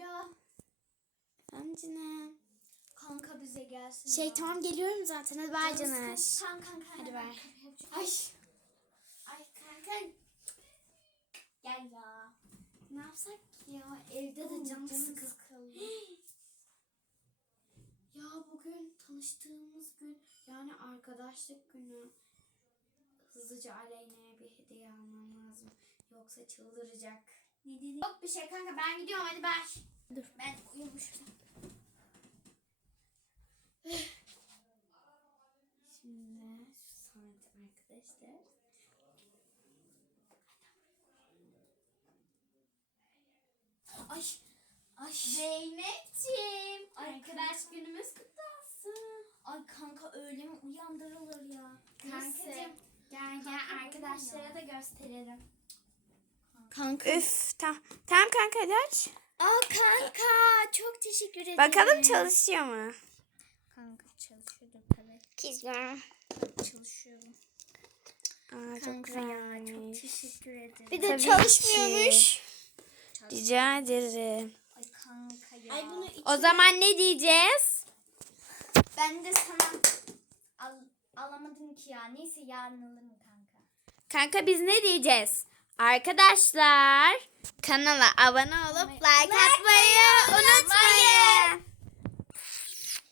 Alo. Amcına. Kanka bize gelsin. Şey ya. tamam geliyorum zaten. Hadi bay Caner. Tamam kanka. Hadi bay. Ay. Ay kanka. Gel ya. Ne yapsak ki ya? Evde de canım sıkıldı. Ya bugün tanıştığımız gün yani arkadaşlık günü. Hızlıca Aleyna'ya bir hediye almam lazım. Yoksa çıldıracak. Ne dedi? Yok bir şey kanka ben gidiyorum hadi ben. Dur ben uyumuşum. Şimdi şu saat arkadaşlar. Ay. Ay. Zeynepciğim. Arkadaş günümüz kutlu olsun. Ay kanka öyle mi uyandırılır ya? Kankacığım gel gel arkadaşlara da gösterelim. Kanka. Üf tamam. Tamam kanka hadi aç. Aa kanka çok teşekkür ederim. Bakalım çalışıyor mu? Kanka çalışıyordum tabii. Kızım. Çalışıyorum. Aa, çok Kanka ya çok teşekkür ederim. Bir de Tabii çalışmıyormuş. Çalış- Rica ederim. Ay kanka ya. Ay bunu O zaman ne diyeceğiz? Ben de sana al, alamadım ki ya. Neyse yarın alırım kanka. Kanka biz ne diyeceğiz? Arkadaşlar kanala abone olup like atmayı unutmayın.